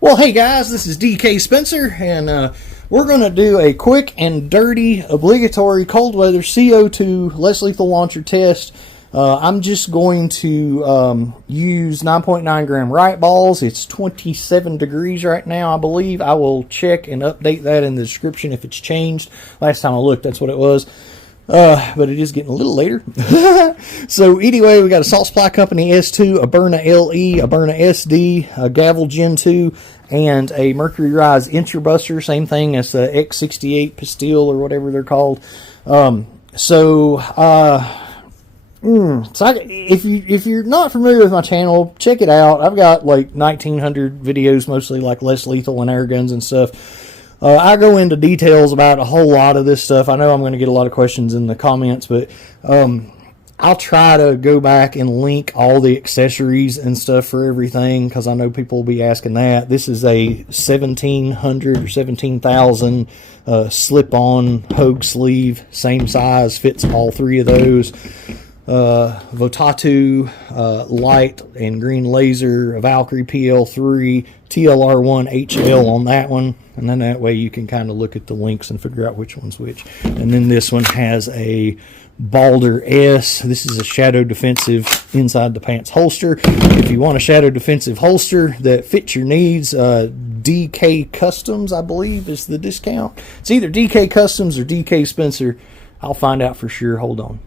Well, hey guys, this is DK Spencer, and we're going to do a quick and dirty obligatory cold weather CO2 less lethal launcher test. I'm just going to use 9.9 gram riot balls. It's 27 degrees right now, I believe. I will check and update that in the description if it's changed. Last time I looked, that's what it was. But it is getting a little later. So anyway, we got a Salt Supply Company S2, a Berna LE, a Berna SD, a Gavel Gen 2, and a Mercury Rise Intrubuster. Same thing as the X68 Pastille or whatever they're called. If you're not familiar with my channel, check it out. I've got like 1900 videos, mostly like less lethal and air guns and stuff. I go into details about a whole lot of this stuff. I know I'm going to get a lot of questions in the comments, but I'll try to go back and link all the accessories and stuff for everything, because I know people will be asking that. This is a 1700 or 17,000 slip-on Hogue sleeve, same size, fits all three of those. Votatu light and green laser, a Valkyrie PL3, TLR1 HL on that one, and then that way you can kind of look at the links and figure out which one's which. And then this one has a Balder S. This is a shadow defensive inside the pants holster. If you want a shadow defensive holster that fits your needs, DK Customs, I believe, is the discount. It's either DK Customs or DK Spencer. I'll find out for sure. Hold on.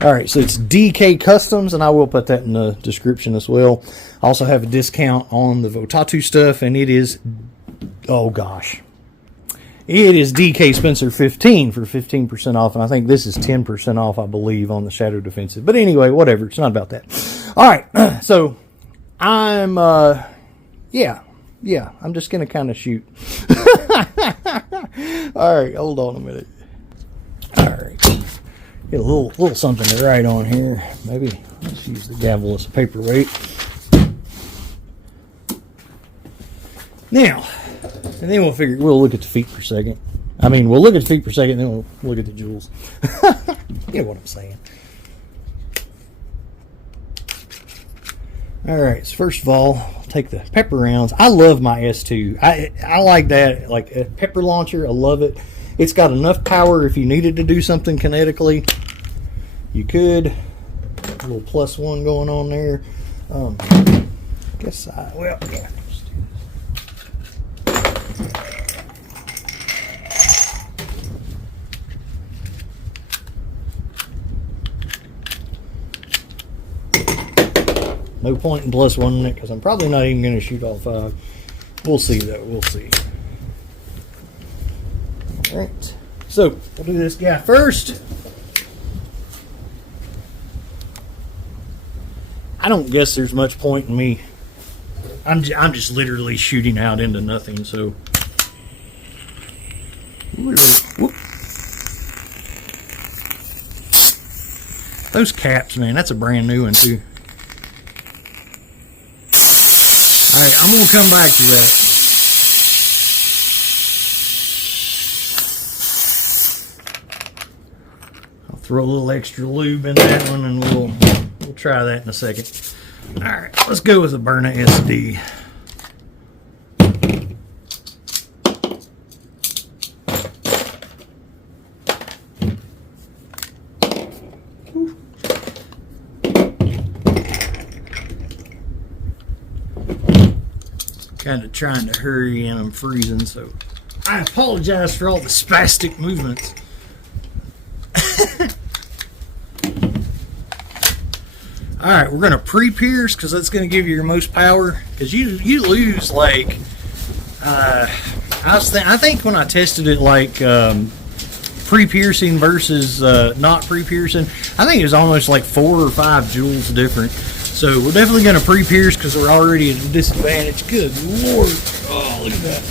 Alright, so it's DK Customs, and I will put that in the description as well. I also have a discount on the Votatu stuff, and it is, oh gosh, it is DK Spencer 15 for 15% off, and I think this is 10% off, I believe, on the Shadow Defensive. But anyway, whatever, it's not about that. Alright, so I'm, I'm just going to kind of shoot. Alright, hold on a minute. Alright. Get a little something to write on here. Maybe let's use the gavel as a paperweight. Now, and then we'll look at the feet for a second. I mean, we'll look at the feet for a second, then we'll look at the jewels. You know what I'm saying. Alright, so first of all, I'll take the pepper rounds. I love my S2. I like that, like a pepper launcher, I love it. It's got enough power if you needed to do something kinetically. You could. A little +1 going on there. Well, yeah. Let's do this. No point in +1 in it, because I'm probably not even going to shoot all 5. We'll see, though. We'll see. Alright, so we'll do this guy first. I don't guess there's much point in me. I'm just literally shooting out into nothing, so. Whoop. Those caps, man, that's a brand new one, too. Alright, I'm going to come back to that. Throw a little extra lube in that one, and we'll try that in a second. All right, let's go with the Berna SD. Kind of trying to hurry, and I'm freezing, so I apologize for all the spastic movements. Alright, we're going to pre-pierce, because that's going to give you your most power. Because you lose, like, I think when I tested it, like, pre-piercing versus not pre-piercing, I think it was almost like 4 or 5 joules different. So we're definitely going to pre-pierce, because we're already at a disadvantage. Good Lord. Oh, look at that.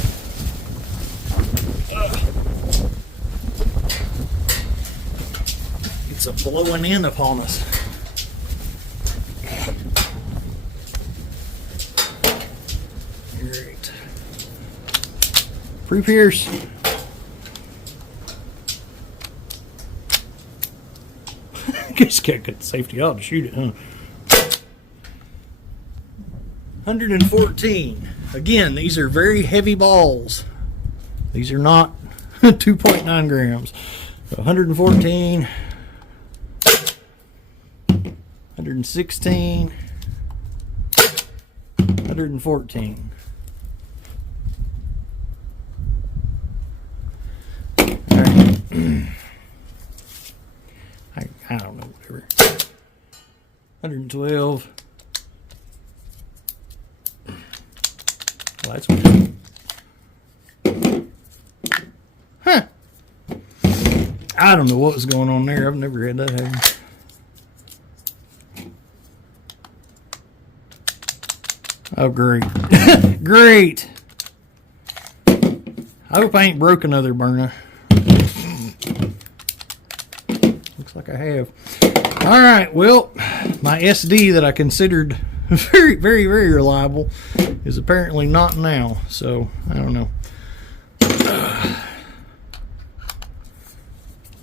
It's a blowing in upon us. Great. Pre-pierce. Guess can't get the safety out to shoot it, huh? 114. Again, these are very heavy balls. These are not 2.9 grams. So 114, 116, 114. All right. I don't know, whatever. 112. Well, that's weird. Huh. I don't know what was going on there. I've never had that happen. Oh, great. Great. I hope I ain't broke another Byrna. Looks like I have. All right, well, my SD that I considered very, very, very reliable is apparently not now, so I don't know.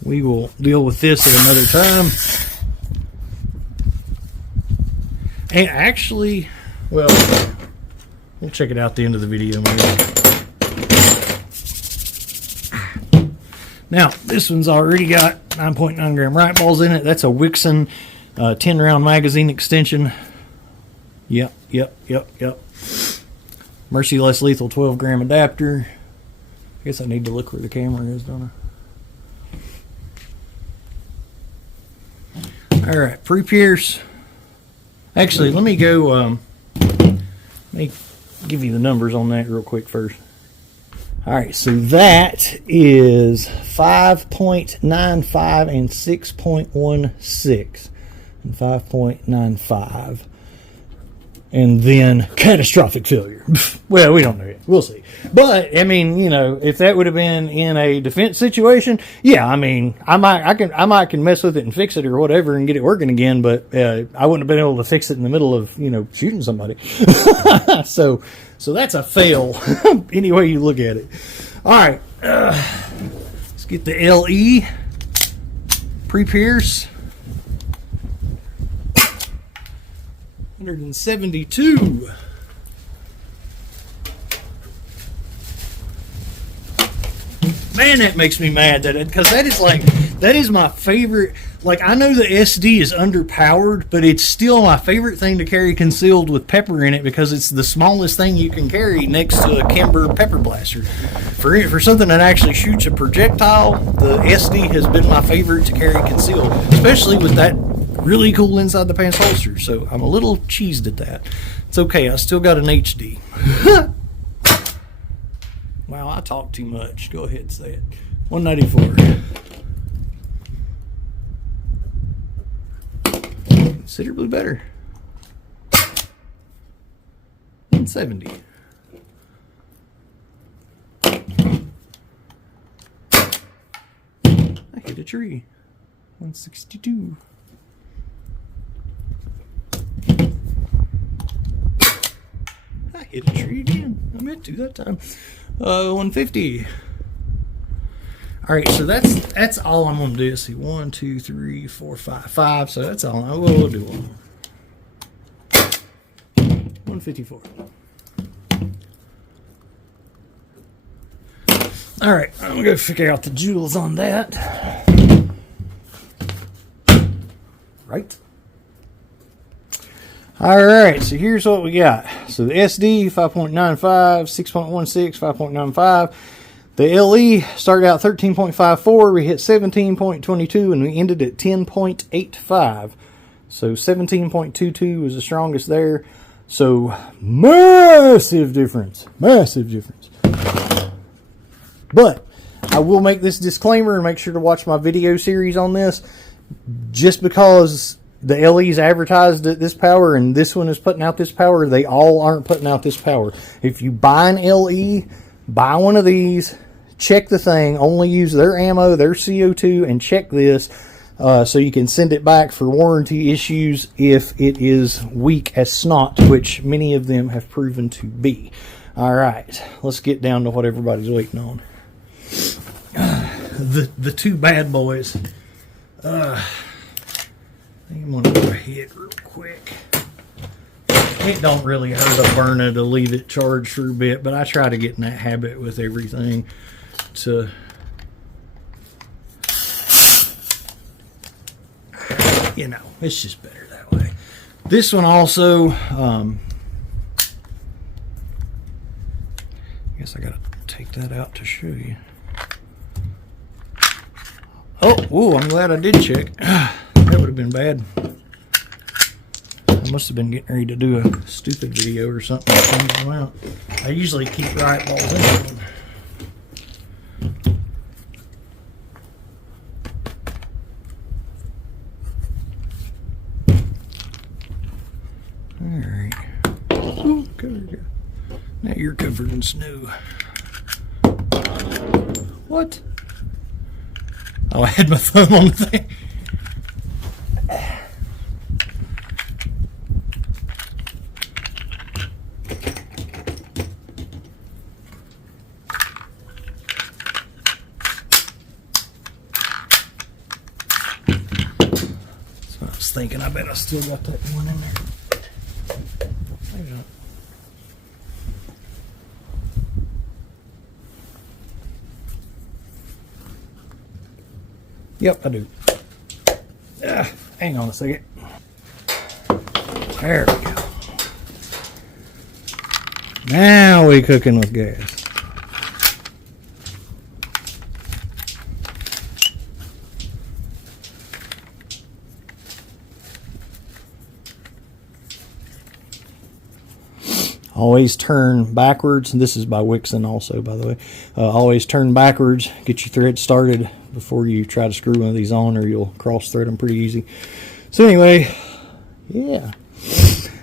We will deal with this at another time. And actually, well, we'll check it out at the end of the video, maybe. Now, this one's already got 9.9 gram right balls in it. That's a Wixon 10 round magazine extension. Yep. Mercury less lethal 12 gram adapter. I guess I need to look where the camera is, don't I? Alright, pre-pierce. Actually, let me go, let me give you the numbers on that real quick first. Alright, so that is 5.95 and 6.16 and 5.95. And then catastrophic failure. Well, we don't know yet. We'll see. But I mean, you know, if that would have been in a defense situation, yeah, I mean, I might can mess with it and fix it or whatever and get it working again. But I wouldn't have been able to fix it in the middle of, you know, shooting somebody. So that's a fail. Any way you look at it. All right, let's get the LE pre-pierce. 172. Man, that makes me mad because that is my favorite. Like, I know the SD is underpowered, but it's still my favorite thing to carry concealed with pepper in it because it's the smallest thing you can carry next to a Kimber pepper blaster. For something that actually shoots a projectile, the SD has been my favorite to carry concealed, especially with that really cool inside the pants holster. So I'm a little cheesed at that. It's okay, I still got an HD. Wow, I talk too much. Go ahead and say it. 194. Considerably better. 170. I hit a tree. 162. I hit a tree again. I meant to that time. 150. All right, so that's all I'm gonna do. Let's see, 1, 2, 3, 4, 5. So that's all. We'll do one. 154. All right, I'm gonna figure out the joules on that. Right. All right, so here's what we got. So the SD 5.95, 6.16, 5.95. The LE started out 13.54. We hit 17.22, and we ended at 10.85. So 17.22 was the strongest there. So massive difference. Massive difference. But I will make this disclaimer and make sure to watch my video series on this. Just because the LE's advertised at this power and this one is putting out this power, they all aren't putting out this power. If you buy an LE, buy one of these, check the thing, only use their ammo, their CO2, and check this so you can send it back for warranty issues if it is weak as snot, which many of them have proven to be. All right, let's get down to what everybody's waiting on. The two bad boys. I'm going to go ahead real quick. it don't really hurt a Byrna to leave it charged for a bit, but I try to get in that habit with everything to you know, it's just better that way. This one also, I guess I gotta take that out to show you. Oh, ooh, I'm glad I did check. That would have been bad. I must have been getting ready to do a stupid video or something to change them out. I usually keep right balls in that one. Alright. Oh, covered. Now you're covered in snow. What? Oh, I had my thumb on the thing. That's what I was thinking. I bet I still got that one in there. Yep, I do. Hang on a second. There we go. Now we're cooking with gas. Always turn backwards. This is by Wixon also, by the way. Always turn backwards. Get your thread started before you try to screw one of these on, or you'll cross thread them pretty easy. So anyway, yeah.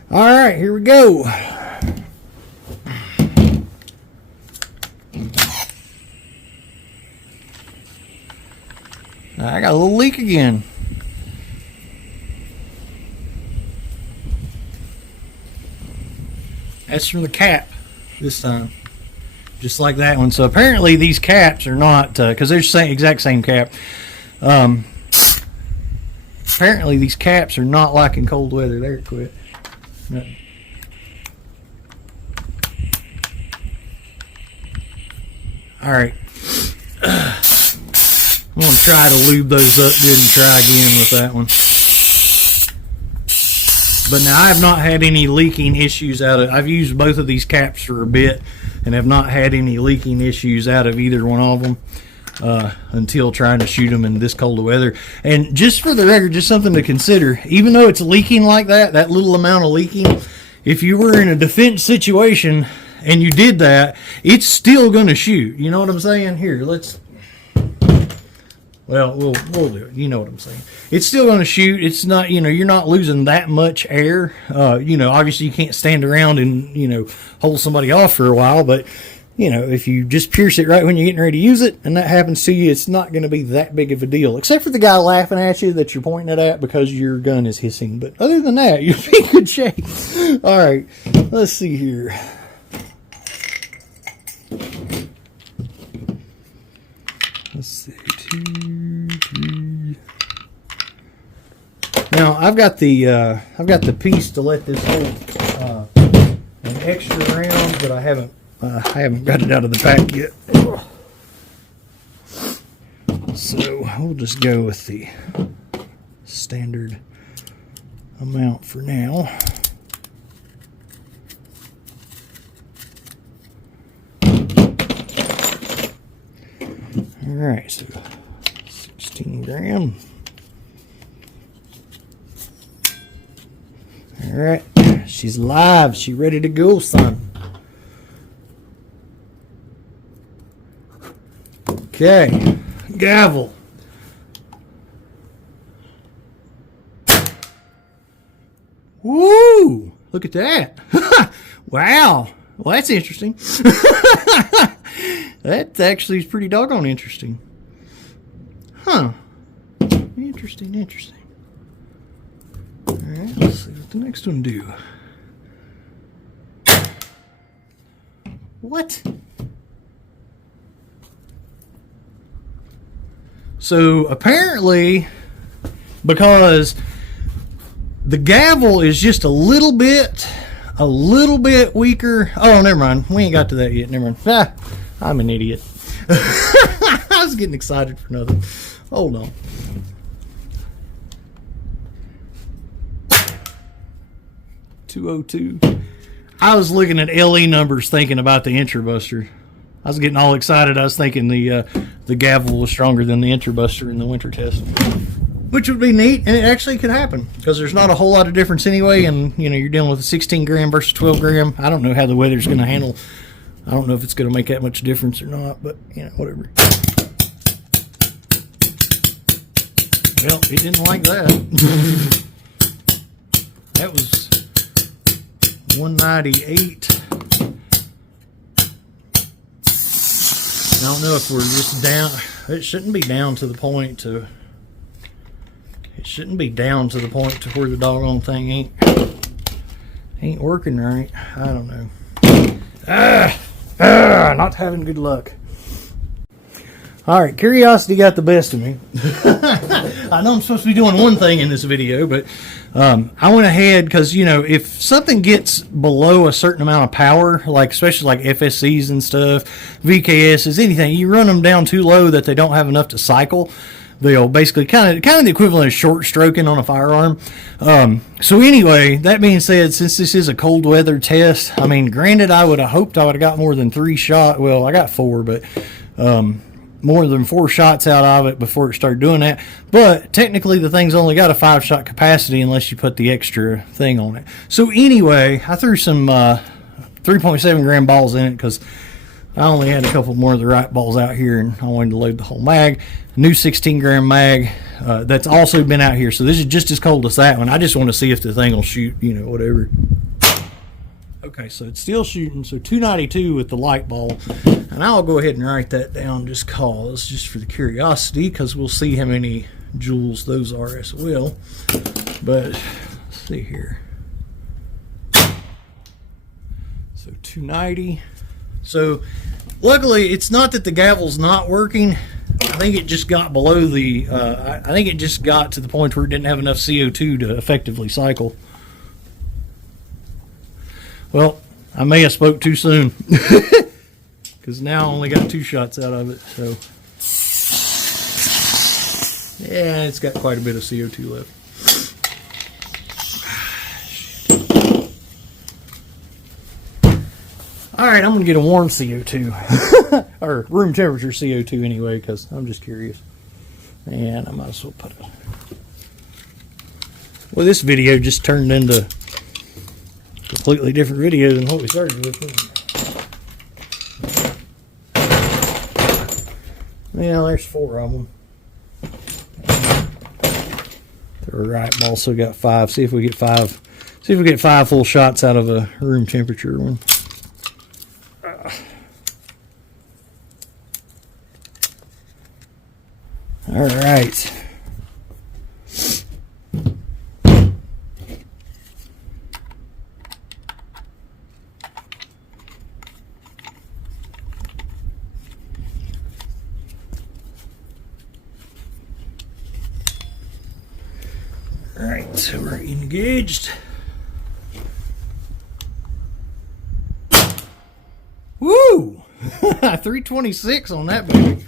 All right, here we go. I got a little leak again. That's from the cap this time, just like that one. So apparently these caps are not, because they're the exact same cap. Apparently these caps are not like in cold weather. There it quit. No. All right. I'm going to try to lube those up good and try again with that one. But now I have not had any leaking issues out of, I've used both of these caps for a bit and have not had any leaking issues out of either one of them until trying to shoot them in this cold of weather. And just for the record, just something to consider, even though it's leaking like that, that little amount of leaking, if you were in a defense situation and you did that, it's still going to shoot. You know what I'm saying? Here, let's... Well, we'll do it. You know what I'm saying. It's still going to shoot. It's not, you know, you're not losing that much air. You know, obviously you can't stand around and, you know, hold somebody off for a while. But, you know, if you just pierce it right when you're getting ready to use it and that happens to you, it's not going to be that big of a deal. Except for the guy laughing at you that you're pointing it at because your gun is hissing. But other than that, you'll be in good shape. All right. Let's see here. Let's see. 2, 3. Now I've got the piece to let this hold an extra round, but I haven't got it out of the pack yet. So we'll just go with the standard amount for now. All right, so 16 gram. All right, she's live. She's ready to go, son. Okay, Gavle. Woo! Look at that. Wow. Well, that's interesting. That actually is pretty doggone interesting. Huh. Interesting, interesting. Alright, let's see what the next one do. What? So apparently, because the gavel is just a little bit a little bit weaker. Oh, never mind. We ain't got to that yet. Never mind. Ah, I'm an idiot. I was getting excited for nothing. Hold on. .202. I was looking at LE numbers thinking about the Intrubuster. I was getting all excited. I was thinking the Gavle was stronger than the Intrubuster in the winter test, which would be neat, and it actually could happen because there's not a whole lot of difference anyway. And you know, you're dealing with a 16 gram versus 12 gram. I don't know how the weather's going to handle. I don't know if it's going to make that much difference or not, but you know, whatever. Well, it didn't like that. That was 198. I don't know if we're just down. It shouldn't be down to the point to. It shouldn't be down to the point to where the doggone thing ain't working right. I don't know. Not having good luck. All right, curiosity got the best of me. I know I'm supposed to be doing one thing in this video, but I went ahead because, you know, if something gets below a certain amount of power, like especially like FSCs and stuff, VKSs, anything, you run them down too low that they don't have enough to cycle, they'll basically kind of the equivalent of short stroking on a firearm. So anyway, that being said, since this is a cold weather test, I mean, granted, I would have hoped I would have got more than 3 shots. Well, I got 4, but more than 4 shots out of it before it started doing that. But technically the thing's only got a 5-shot capacity unless you put the extra thing on it. So anyway, I threw some 3.7 gram balls in it because I only had a couple more of the right balls out here and I wanted to load the whole mag. New 16 gram mag that's also been out here. So this is just as cold as that one. I just want to see if the thing will shoot, you know, whatever. Okay, so it's still shooting, so 292 with the light ball. And I'll go ahead and write that down just for the curiosity, because we'll see how many joules those are as well. But, let's see here. So 290. So, luckily, it's not that the Gavle's not working. I think it just got below the, I think it just got to the point where it didn't have enough CO2 to effectively cycle. Well, I may have spoke too soon because now I only got 2 shots out of it. So, yeah, it's got quite a bit of CO2 left. All right, I'm going to get a warm CO2 or room temperature CO2 anyway because I'm just curious. And I might as well put it. Well, this video just turned into completely different video than what we started with. Yeah, there's 4 of them. Right, also got 5. See if we get 5. See if we get 5 full shots out of a room temperature one. All right. Alright, so we're engaged. Woo! 326 on that baby.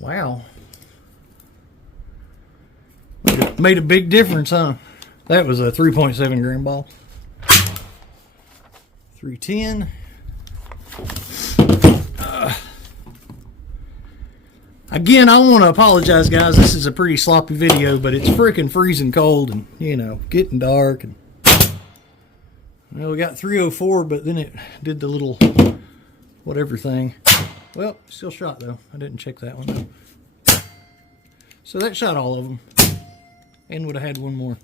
Wow. Made a big difference, huh? That was a 3.7 gram ball. 310. Again, I want to apologize, guys. This is a pretty sloppy video, but it's freaking freezing cold and, you know, getting dark. And well, we got 304, but then it did the little whatever thing. Well, still shot, though. I didn't check that one, though. So that shot all of them. And would have had one more.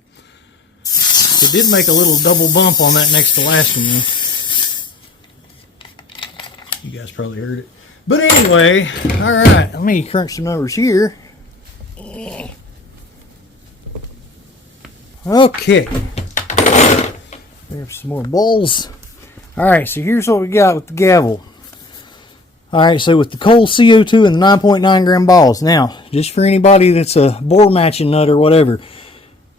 It did make a little double bump on that next to last one, though. You guys probably heard it. But anyway, all right, let me crunch some numbers here. Okay. There's some more bowls. All right, so here's what we got with the Gavle. All right, so with the cold CO2 and the 9.9 gram balls. Now, just for anybody that's a bore matching nut or whatever,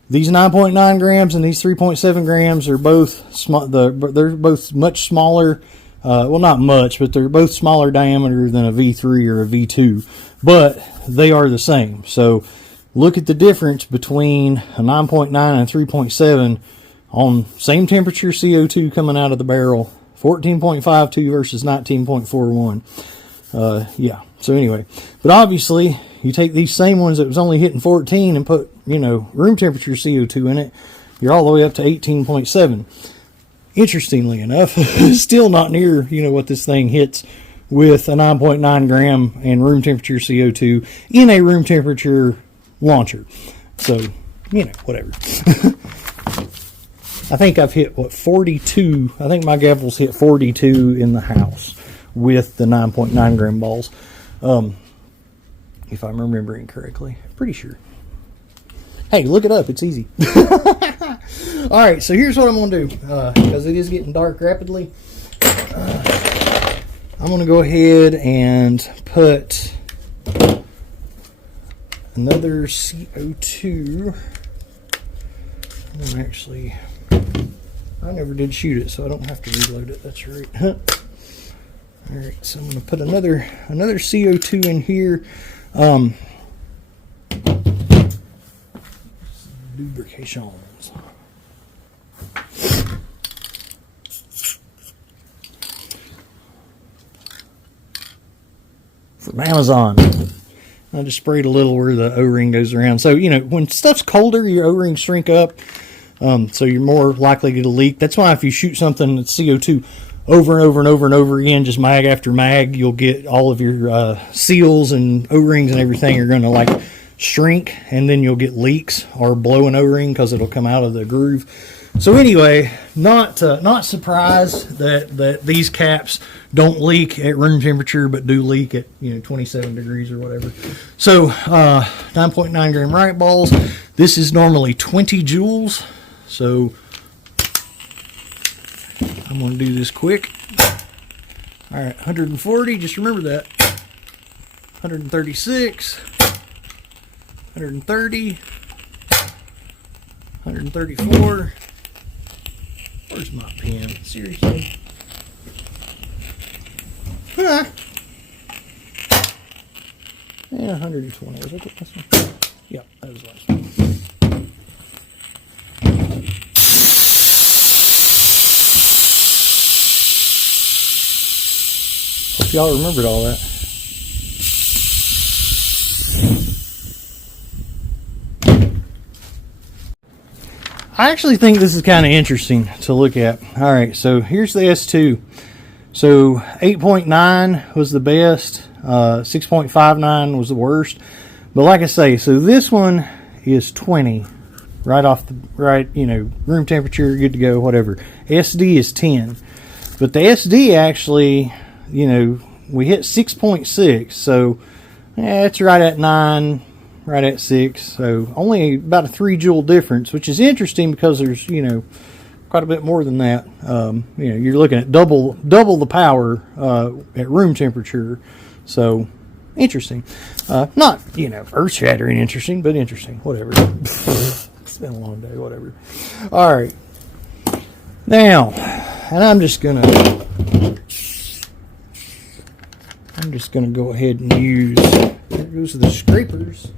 These 9.9 grams and these 3.7 grams are both small. They're both much smaller. Well, not much, but they're both smaller diameter than a V3 or a V2. But they are the same. So look at the difference between a 9.9 and a 3.7 on same temperature CO2 coming out of the barrel. 14.52 versus 19.41. Yeah. So anyway, but obviously you take these same ones that was only hitting 14 and put, you know, room temperature CO2 in it, you're all the way up to 18.7. Interestingly enough, still not near, you know, what this thing hits with a 9.9 gram and room temperature CO2 in a room temperature launcher. So, you know, whatever. I think I've hit, what, 42. I think my Gavle's hit 42 in the house with the 9.9 gram balls. If I'm remembering correctly. Pretty sure. Hey, look it up. It's easy. All right, so here's what I'm going to do. Because it is getting dark rapidly. I'm going to go ahead and put another CO2. Actually, I never did shoot it, so I don't have to reload it. That's right. All right, so I'm going to put another CO2 in here. Lubrications. From Amazon. I just sprayed a little where the O-ring goes around. So, you know, when stuff's colder, your O-rings shrink up. So you're more likely to leak. That's why if you shoot something that's CO2 over and over and over and over again, just mag after mag, you'll get all of your seals and O-rings and everything are going to like shrink, and then you'll get leaks or blow an O-ring because it'll come out of the groove. So anyway, not surprised that these caps don't leak at room temperature, but do leak at, you know, 27 degrees or whatever. So 9.9 gram riot balls. This is normally 20 joules. So I'm going to do this quick. All right, 140. Just remember that. 136. 130. 134. Where's my pen? Seriously? Huh? And 120. Was that this one? Yep, that was the last one. Hope y'all remembered all that. I actually think this is kind of interesting to look at. All right, so here's the S2. So 8.9 was the best, 6.59 was the worst. But like I say, so this one is 20 right off the you know, room temperature, good to go, whatever. SD is 10. But the SD actually, you know, we hit 6.6, so yeah, it's right at 9. Right at 6, so only about a 3 joule difference, which is interesting because there's, you know, quite a bit more than that. You know, you're looking at double the power at room temperature, so interesting. Not, you know, earth-shattering interesting, but interesting. Whatever. It's been a long day. Whatever. All right. Now, and I'm just gonna go ahead and use. There goes the scrapers.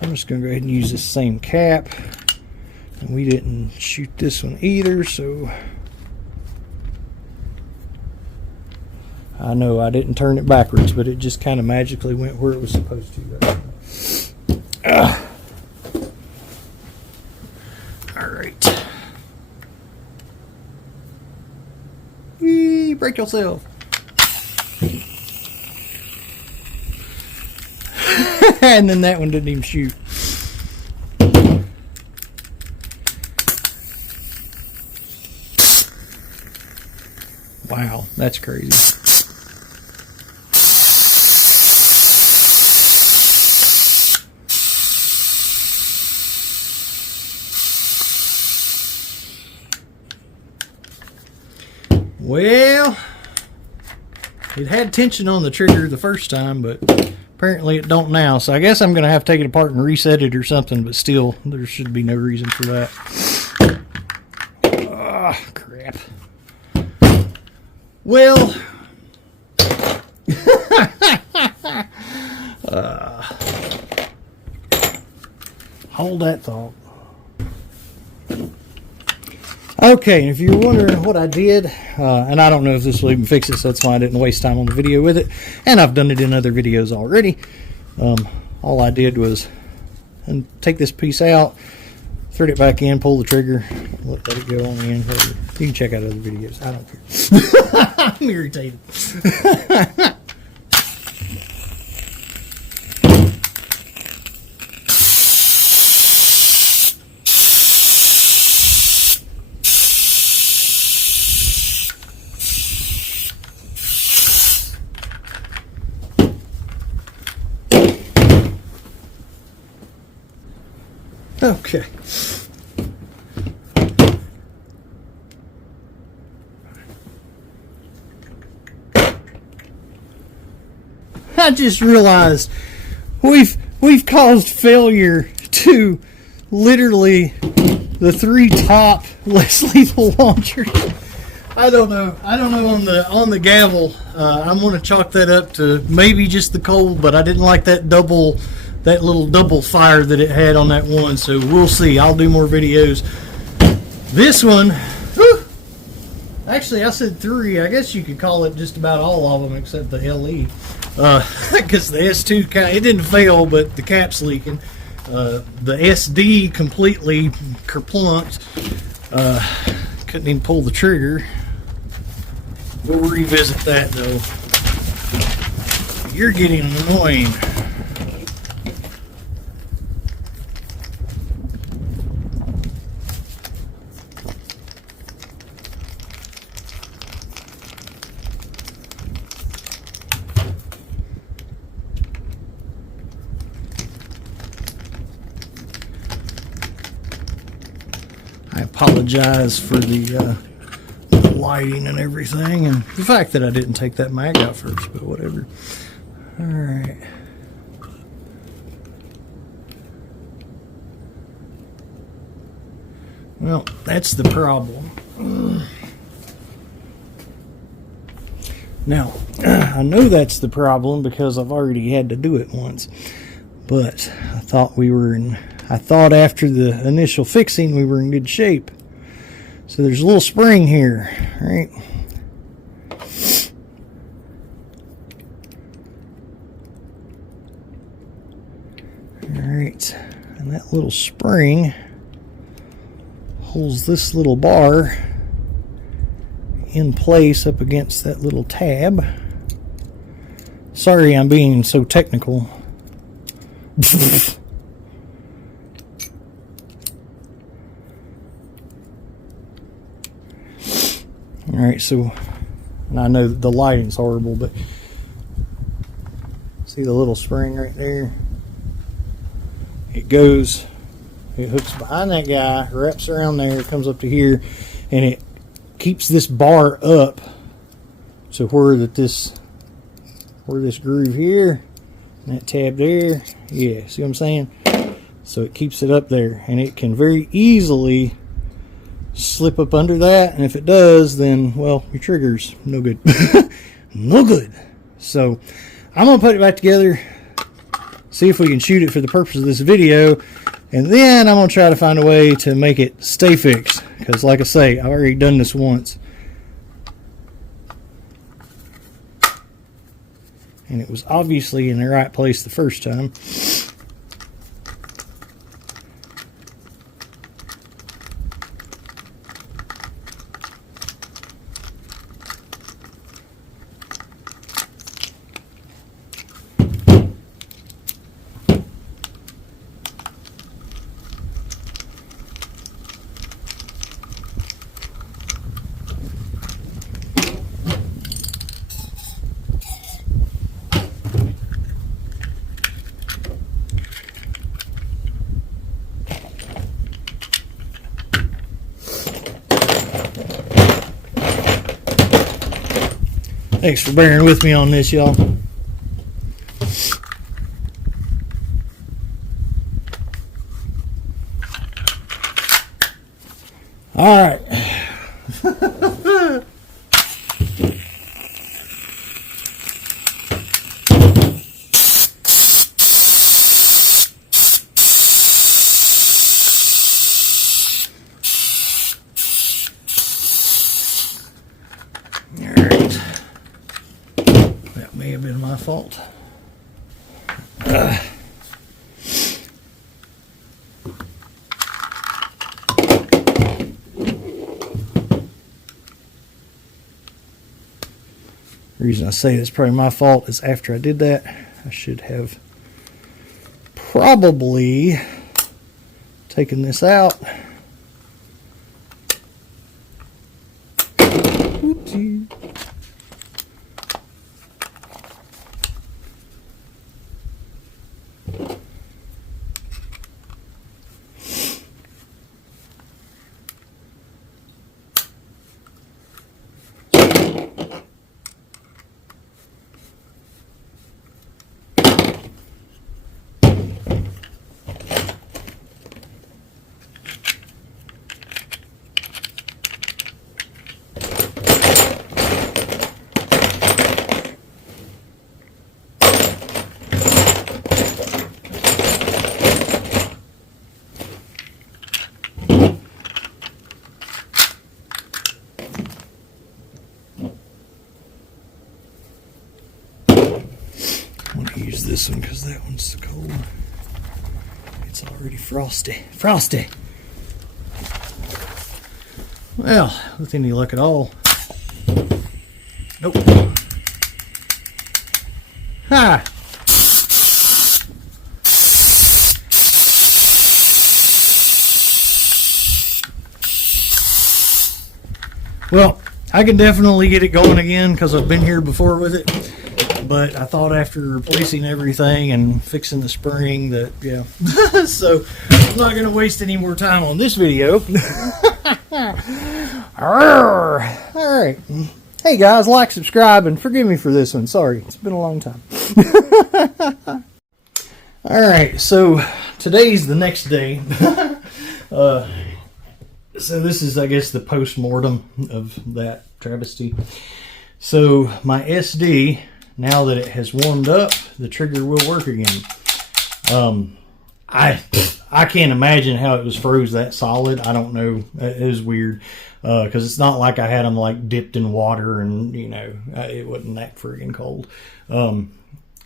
I'm just going to go ahead and use this same cap. And we didn't shoot this one either, so I know I didn't turn it backwards, but it just kind of magically went where it was supposed to. All right. Yee, break yourself. And then that one didn't even shoot. Wow, that's crazy. Well, it had tension on the trigger the first time, but Apparently it don't now, so I guess I'm going to have to take it apart and reset it or something, but still, there should be no reason for that. Ah, crap. Well, hold that thought. Okay, and if you're wondering what I did, and I don't know if this will even fix it, so that's why I didn't waste time on the video with it, and I've done it in other videos already. All I did was take this piece out, thread it back in, pull the trigger, let it go on the end. You can check out other videos. I don't care. I'm irritated. Okay. I just realized we've caused failure to literally the 3 top less lethal launchers. I don't know on the Gavle. I'm going to chalk that up to maybe just the cold, but I didn't like that little double fire that it had on that one, so we'll see. I'll do more videos. This one, whew, actually I said 3. I guess you could call it just about all of them except the LE, because the S2 it didn't fail, but the cap's leaking. The SD completely kerplumped. Couldn't even pull the trigger. We'll revisit that though. You're getting annoying. I apologize for the lighting and everything, and the fact that I didn't take that mag out first, but whatever. Alright. Well, that's the problem. Now, I know that's the problem because I've already had to do it once, but I thought after the initial fixing we were in good shape. So there's a little spring here, right? Alright, and that little spring holds this little bar in place up against that little tab. Sorry I'm being so technical. Alright, so, and I know the lighting's horrible, but see the little spring right there? It hooks behind that guy, wraps around there, comes up to here, and it keeps this bar up. So where this groove here, and that tab there, yeah, see what I'm saying? So it keeps it up there, and it can very easily slip up under that, and if it does, then, well, your trigger's no good. No good. So I'm gonna put it back together, see if we can shoot it for the purpose of this video, and then I'm gonna try to find a way to make it stay fixed, because like I say, I've already done this once and it was obviously in the right place the first time. Thanks for bearing with me on this, y'all. All right. That may have been my fault. The reason I say it's probably my fault is after I did that, I should have probably taken this out. Oopsie. Use this one because that one's cold. It's already frosty. Frosty! Well, with any luck at all. Nope. Ha! Well, I can definitely get it going again because I've been here before with it. But I thought after replacing everything and fixing the spring that, yeah. So I'm not going to waste any more time on this video. All right. Hey guys, like, subscribe, and forgive me for this one. Sorry, it's been a long time. All right, so today's the next day. So this is, I guess, the post-mortem of that travesty. So my SD... now that it has warmed up, the trigger will work again. I can't imagine how it was froze that solid. I don't know. It is weird because it's not like I had them like dipped in water and it wasn't that friggin' cold. And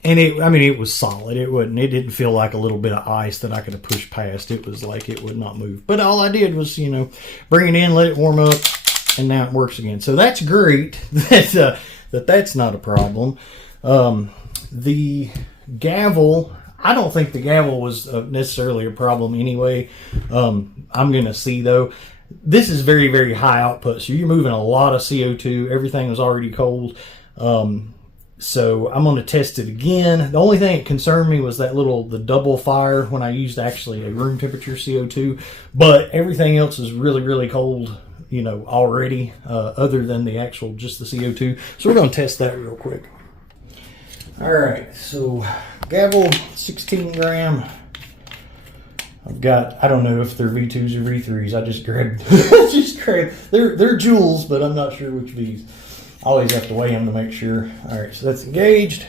it was solid. It didn't feel like a little bit of ice that I could have pushed past. It was like it would not move. But all I did was bring it in, let it warm up, and now it works again. So that's great. That's not a problem. The Gavle, I don't think the Gavle was necessarily a problem anyway. I'm going to see though. This is very, very high output, so you're moving a lot of CO2. Everything was already cold. So I'm going to test it again. The only thing that concerned me was the double fire when I used actually a room temperature CO2. But everything else is really, really cold, already, other than just the CO2. So we're going to test that real quick. All right, so Gavel 16 gram. I've got, I don't know if they're V2s or V3s. I just grabbed, they're joules, but I'm not sure which V's. I always have to weigh them to make sure. All right, so that's engaged.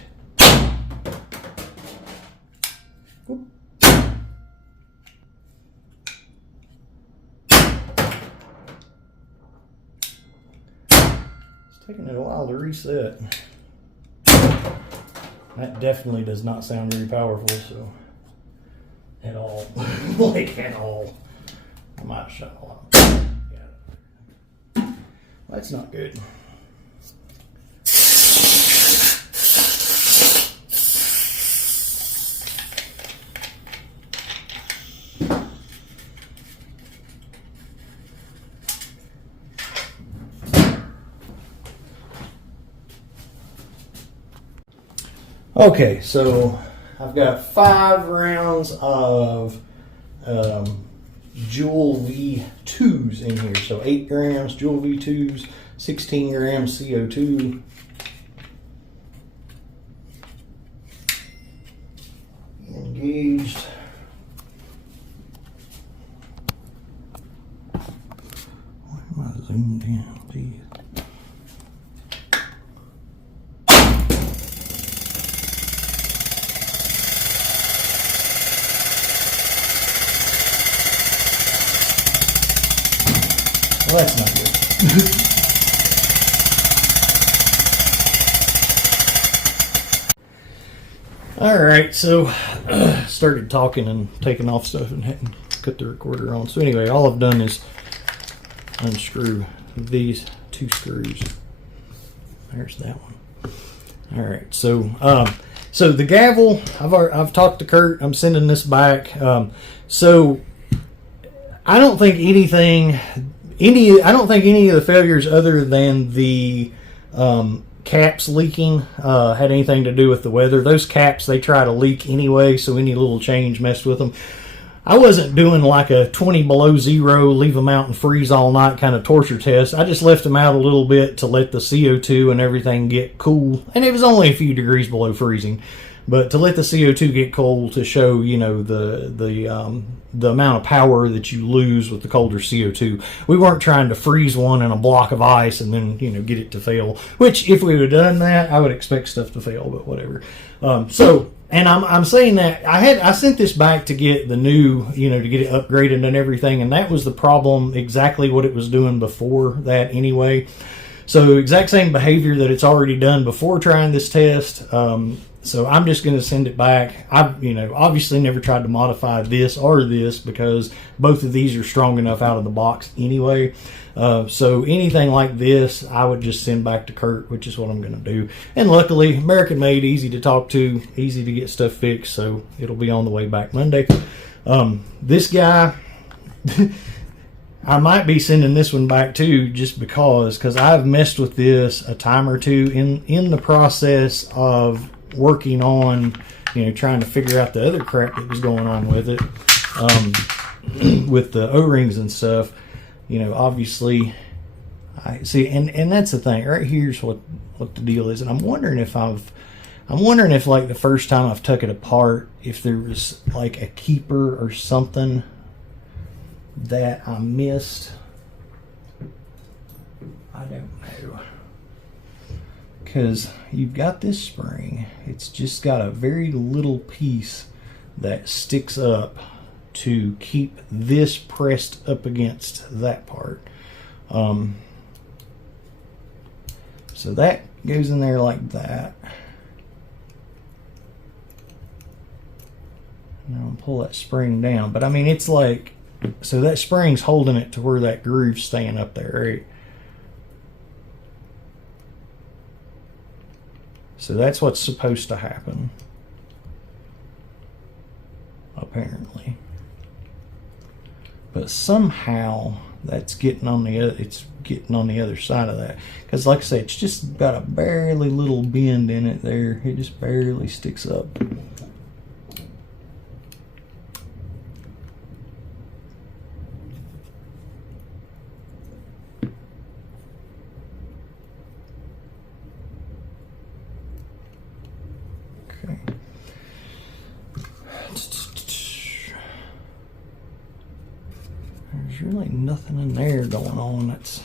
Taking it a while to reset. That definitely does not sound very powerful, so at all. Like at all. I might shut a lot. Yeah. That's not good. Okay, so I've got 5 rounds of Joule V2s in here. So 8 grams Joule V2s, 16 grams CO2. Engaged. Boom, yeah, geez. Well, that's not good. All right, so started talking and taking off stuff and hadn't cut the recorder on. So anyway, all I've done is unscrew these 2 screws. There's that one. All right, so so the Gavle, I've talked to Kurt. I'm sending this back. So I don't think any of the failures other than the caps leaking had anything to do with the weather. Those caps, they try to leak anyway, so any little change messed with them. I wasn't doing like a 20 below zero, leave them out and freeze all night kind of torture test. I just left them out a little bit to let the CO2 and everything get cool. And it was only a few degrees below freezing. But to let the CO2 get cold to show, you know, the amount of power that you lose with the colder CO2. We weren't trying to freeze one in a block of ice and then, you know, get it to fail. Which, if we would have done that, I would expect stuff to fail, but whatever. And I'm saying that I sent this back to get the new, you know, to get it upgraded and everything, and that was the problem, exactly what it was doing before that anyway. So exact same behavior that it's already done before trying this test. So I'm just going to send it back. I've, you know, obviously never tried to modify this or this because both of these are strong enough out of the box anyway. So anything like this, I would just send back to Kurt, which is what I'm going to do. And luckily, American made, easy to talk to, easy to get stuff fixed. So it'll be on the way back Monday. This guy, I might be sending this one back too, just because I've messed with this a time or two in the process of working on, you know, trying to figure out the other crap that was going on with it, with the O-rings and stuff. You know, obviously, I see, and that's the thing. Right here's what the deal is, and I'm wondering if like the first time I've took it apart, if there was like a keeper or something that I missed. I don't know. Because you've got this spring, it's just got a very little piece that sticks up to keep this pressed up against that part. So that goes in there like that. Now I'll pull that spring down, but I mean, it's like, so that spring's holding it to where that groove's staying up there, right? So that's what's supposed to happen, apparently. But somehow that's getting on the other, it's getting on the other side of that. Because like I say, it's just got a barely little bend in it there. It just barely sticks up. There's really nothing in there going on that's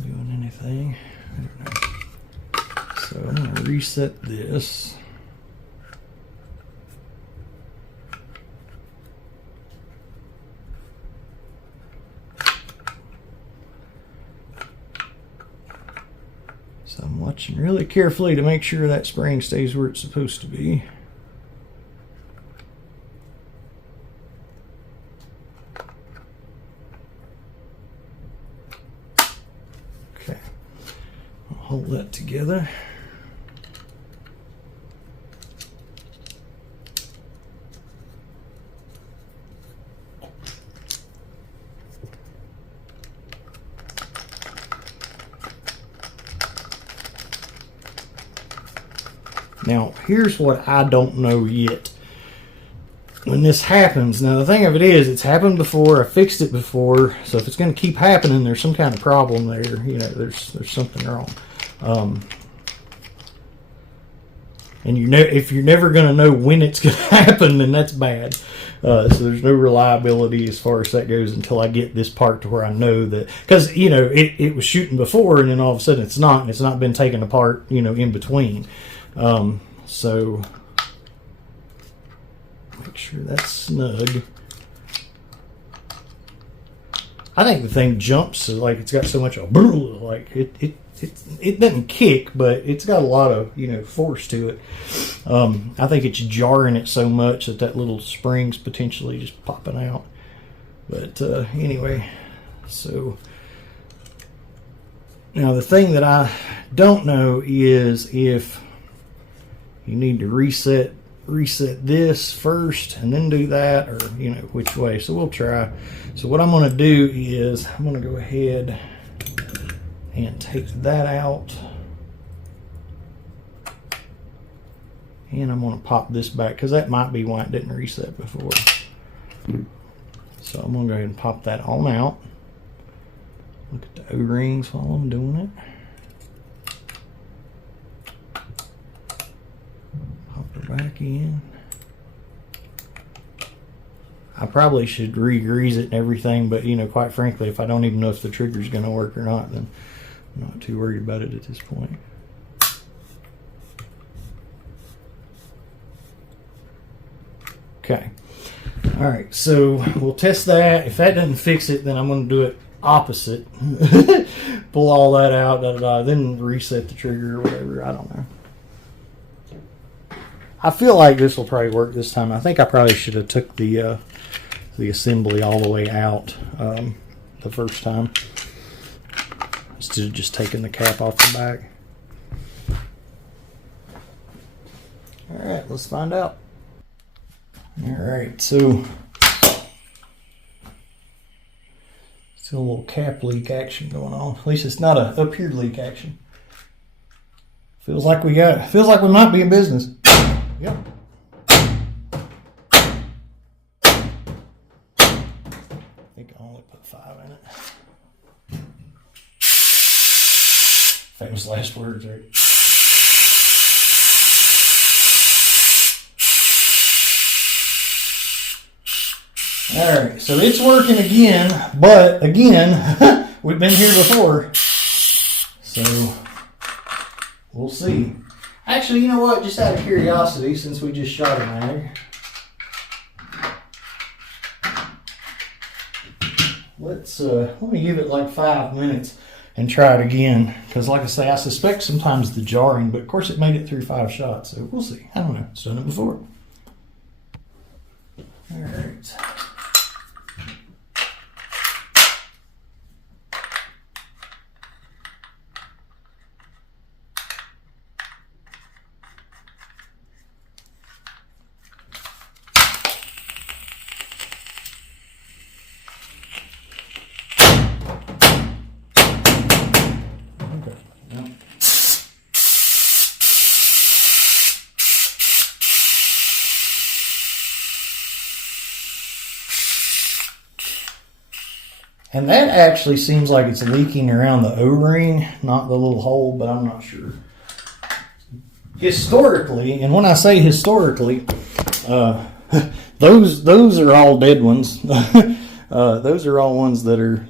doing anything. I don't know. So I'm going to reset this. So I'm watching really carefully to make sure that spring stays where it's supposed to be. Hold that together. Now, here's what I don't know yet. When this happens, now the thing of it is, it's happened before, I fixed it before, so if it's going to keep happening, there's some kind of problem there, you know, there's something wrong. And and if you're never going to know when it's going to happen, then that's bad. So there's no reliability as far as that goes until I get this part to where I know that, because it was shooting before, and then all of a sudden it's not, and it's not been taken apart in between. So make sure that's snug. I think the thing jumps, so like it's got so much of like it doesn't kick, but it's got a lot of force to it. I think it's jarring it so much that little spring's potentially just popping out. But anyway, so now the thing that I don't know is if you need to reset this first and then do that, or which way. So we'll try. So what I'm going to do is I'm going to go ahead and take that out, and I'm going to pop this back because that might be why it didn't reset before. So I'm going to go ahead and pop that on out. Look at the O-rings while I'm doing it. Pop her back in. I probably should re-grease it and everything, but quite frankly, if I don't even know if the trigger's going to work or not, then I'm not too worried about it at this point. Okay. All right, so we'll test that. If that doesn't fix it, then I'm going to do it opposite. Pull all that out, then reset the trigger or whatever. I don't know. I feel like this will probably work this time. I think I probably should have took the assembly all the way out the first time, instead of just taking the cap off the back. All right, let's find out. All right, so still a little cap leak action going on. At least it's not a up here leak action. Feels like we might be in business. Yep. I think I only put 5 in it. Famous last words, right? Alright, so it's working again, but again, we've been here before. So, we'll see. Actually, you know what? Just out of curiosity, since we just shot a mag, let me give it like 5 minutes and try it again. Because like I say, I suspect sometimes the jarring, but of course it made it through 5 shots, so we'll see. I don't know. It's done it before. All right. And that actually seems like it's leaking around the O-ring, not the little hole, but I'm not sure. Historically, and when I say historically, those are all dead ones. Those are all ones that are,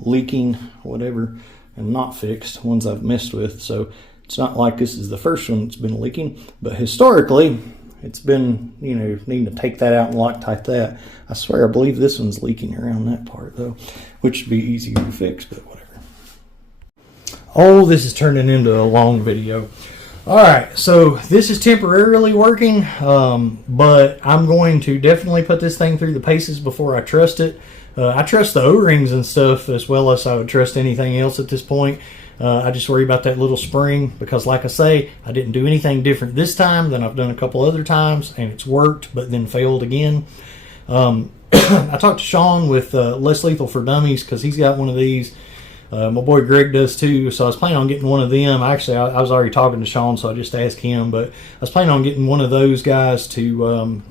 leaking, whatever, and not fixed, ones I've messed with. So it's not like this is the first one that's been leaking, but historically, it's been, needing to take that out and Loctite that. I swear, I believe this one's leaking around that part, though, which would be easier to fix, but whatever. Oh, this is turning into a long video. All right, so this is temporarily working, but I'm going to definitely put this thing through the paces before I trust it. I trust the O-rings and stuff as well as I would trust anything else at this point. I just worry about that little spring because, like I say, I didn't do anything different this time than I've done a couple other times, and it's worked, but then failed again. I talked to Sean with Less Lethal for Dummies because he's got one of these. My boy Greg does too, so I was planning on getting one of them. Actually, I was already talking to Sean, so I just asked him, but I was planning on getting one of those guys to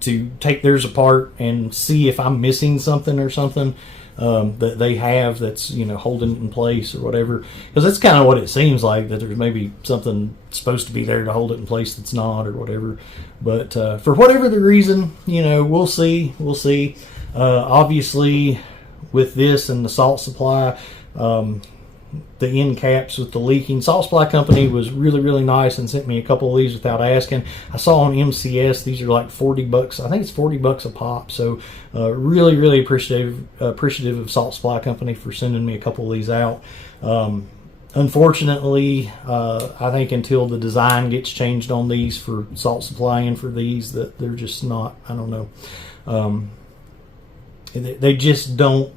take theirs apart and see if I'm missing something or something. that they have that's, you know, holding it in place or whatever. Because that's kind of what it seems like, that there's maybe something supposed to be there to hold it in place that's not or whatever. But for whatever the reason, you know, we'll see. We'll see. Obviously, with this and the salt supply, the end caps with the leaking, salt supply company was really, really nice and sent me a couple of these without asking. I saw on MCS these are like $40. I think it's $40 a pop. So really, really appreciative of salt supply company for sending me a couple of these out. Unfortunately, I think until the design gets changed on these for salt supply and for these, that they're just not, I don't know. They just don't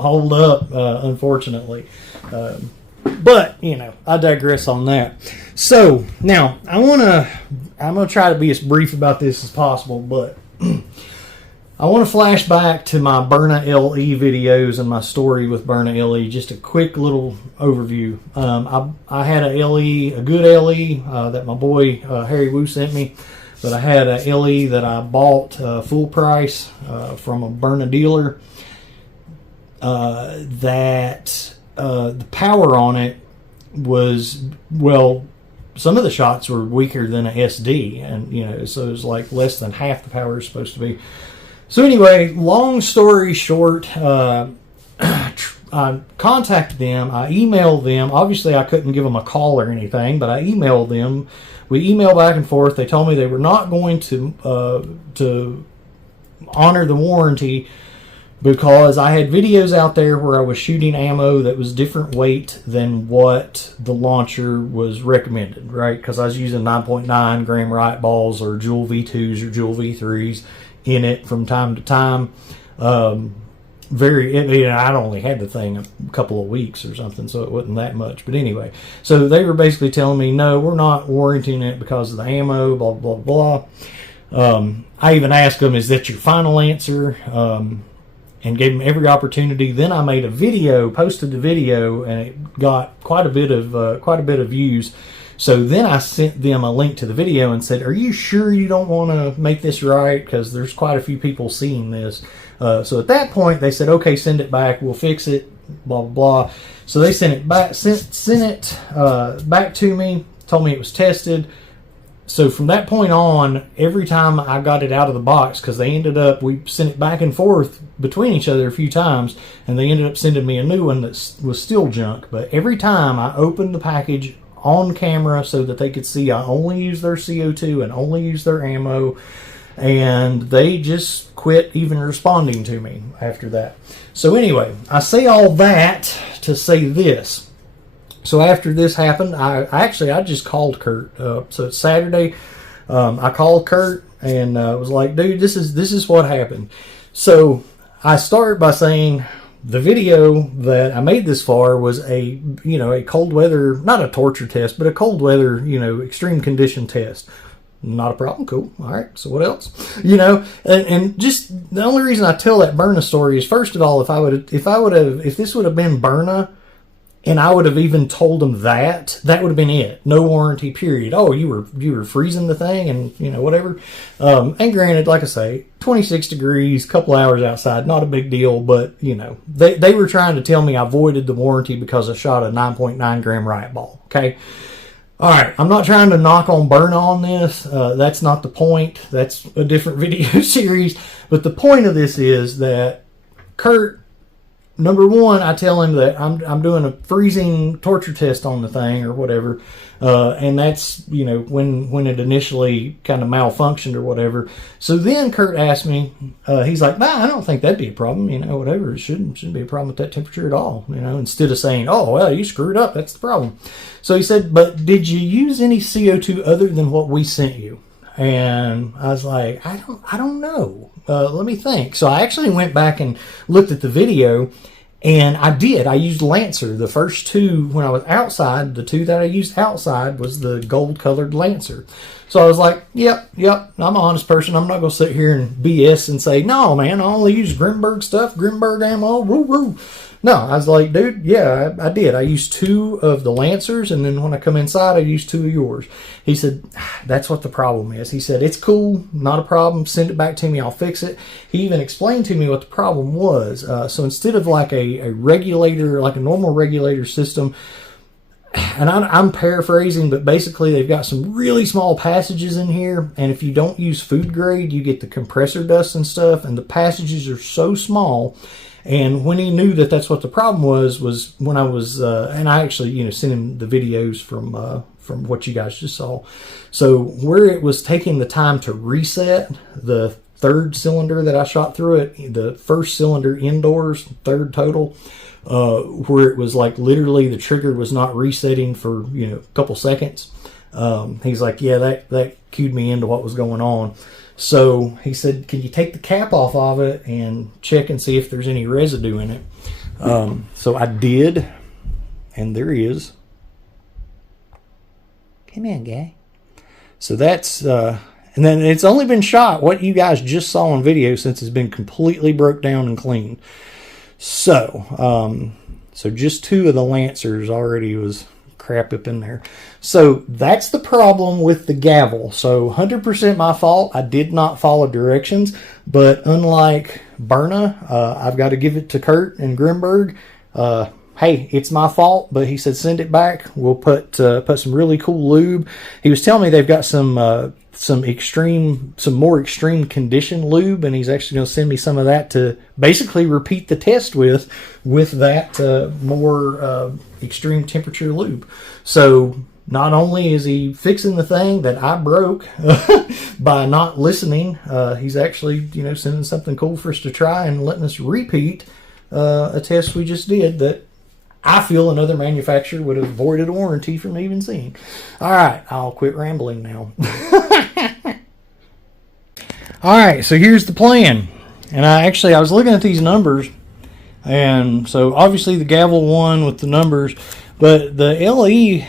hold up, unfortunately. But you know, I digress on that. So now I'm gonna try to be as brief about this as possible, but I want to flash back to my Byrna LE videos and my story with Byrna LE. Just a quick little overview. I had a good LE that my boy Harry Wu sent me. But I had a LE that I bought full price from a Berna dealer. That the power on it was, well, some of the shots were weaker than an SD, and you know, so it was like less than half the power it's supposed to be. So anyway, long story short, I contacted them. I emailed them. Obviously, I couldn't give them a call or anything, but I emailed them. We emailed back and forth. They told me they were not going to honor the warranty because I had videos out there where I was shooting ammo that was different weight than what the launcher was recommended, right? Because I was using 9.9 gram riot balls or Jewel V2s or Jewel V3s in it from time to time. I'd only had the thing a couple of weeks or something, so it wasn't that much. But anyway, so they were basically telling me, no, we're not warranting it because of the ammo, blah, blah, blah. I even asked them, is that your final answer? And gave them every opportunity. Then I made a video, posted the video, and it got quite a bit of views. So then I sent them a link to the video and said, are you sure you don't want to make this right? Because there's quite a few people seeing this. So at that point, they said, okay, send it back. We'll fix it, blah, blah, blah. So they sent it back, sent it back to me, told me it was tested. So from that point on, every time I got it out of the box, because we sent it back and forth between each other a few times, and they ended up sending me a new one that was still junk. But every time I opened the package on camera so that they could see I only use their CO2 and only use their ammo, and they just quit even responding to me after that. So anyway, I say all that to say this. So after this happened, I just called Kurt. So it's Saturday. I called Kurt and was like, dude, this is what happened. So I start by saying the video that I made this far was a cold weather, not a torture test, but a cold weather, extreme condition test. Not a problem. Cool. All right. So what else? And just the only reason I tell that Byrna story is, first of all, if this would have been Byrna, and I would have even told them that would have been it. No warranty, period. Oh, you were freezing the thing and, whatever. And granted, like I say, 26 degrees, couple hours outside, not a big deal. But, they were trying to tell me I voided the warranty because I shot a 9.9 gram riot ball. Okay. All right. I'm not trying to knock on Byrna on this. That's not the point. That's a different video series. But the point of this is that Kurt, number one, I tell him that I'm doing a freezing torture test on the thing or whatever, and that's when it initially kind of malfunctioned or whatever. So then Kurt asked me, he's like, "Nah, I don't think that'd be a problem. Whatever. It shouldn't be a problem with that temperature at all. Instead of saying, oh well, you screwed up. That's the problem." So he said, "But did you use any CO2 other than what we sent you?" And I was like, I don't know. Let me think. So I actually went back and looked at the video, and I did. I used Lancer. The first two, when I was outside, the two that I used outside was the gold-colored Lancer. So I was like, yep, I'm an honest person. I'm not going to sit here and BS and say, no, man, I only use Grimberg stuff, Grimberg ammo, woo, woo. No, I was like, dude, yeah, I did. I used 2 of the Lancers, and then when I come inside, I used 2 of yours. He said, that's what the problem is. He said, it's cool, not a problem. Send it back to me, I'll fix it. He even explained to me what the problem was. So instead of like a regulator, like a normal regulator system, and I'm paraphrasing, but basically they've got some really small passages in here, and if you don't use food grade, you get the compressor dust and stuff, and the passages are so small. And when he knew that that's what the problem was when I was, and I actually, sent him the videos from what you guys just saw. So where it was taking the time to reset the 3rd cylinder that I shot through it, the 1st cylinder indoors, 3rd total, where it was like literally the trigger was not resetting for, a couple seconds. He's like, yeah, that cued me into what was going on. So he said, can you take the cap off of it and check and see if there's any residue in it? So I did, and there is. Come in, guy. So that's, and then it's only been shot, what you guys just saw on video, since it's been completely broke down and cleaned. So, so just 2 of the Lancers already was crap up in there. So that's the problem with the Gavle. So 100% my fault. I did not follow directions, but unlike Byrna, I've got to give it to Kurt and Grimberg. Hey, it's my fault, but he said send it back. We'll put some really cool lube. He was telling me they've got some more extreme condition lube, and he's actually going to send me some of that to basically repeat the test with that more extreme temperature lube. So not only is he fixing the thing that I broke by not listening, he's actually sending something cool for us to try and letting us repeat a test we just did that I feel another manufacturer would have voided a warranty from even seeing. All right, I'll quit rambling now. All right, so here's the plan. And I was looking at these numbers, and so obviously the Gavel one with the numbers, but the LE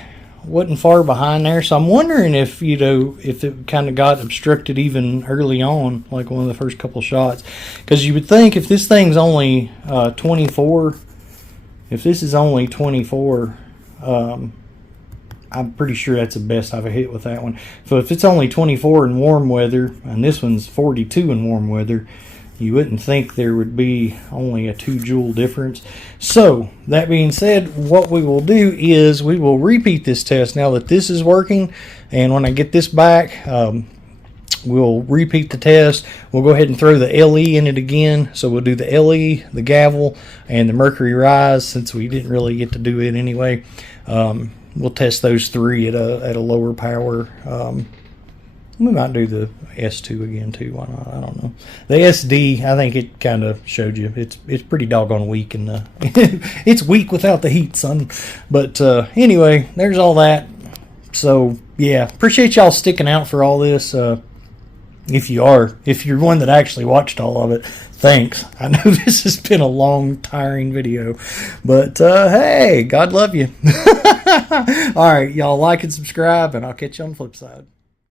wasn't far behind there. So I'm wondering if it kind of got obstructed even early on, like one of the first couple shots, because you would think if this thing's only 24. If this is only 24, I'm pretty sure that's the best I've hit with that one. So if it's only 24 in warm weather, and this one's 42 in warm weather, you wouldn't think there would be only a 2 joule difference. So that being said, what we will do is we will repeat this test now that this is working, and when I get this back, we'll repeat the test. We'll go ahead and throw the LE in it again. So we'll do the LE, the Gavle, and the Mercury Rise, since we didn't really get to do it anyway. We'll test those 3 at a lower power. We might do the S2 again too. Why not? I don't know. The SD, I think it kind of showed you. It's pretty doggone weak, and it's weak without the heat, son. But anyway, there's all that. So yeah, appreciate y'all sticking out for all this. If you're one that actually watched all of it, thanks. I know this has been a long, tiring video, but hey, God love you. All right, y'all like and subscribe, and I'll catch you on the flip side.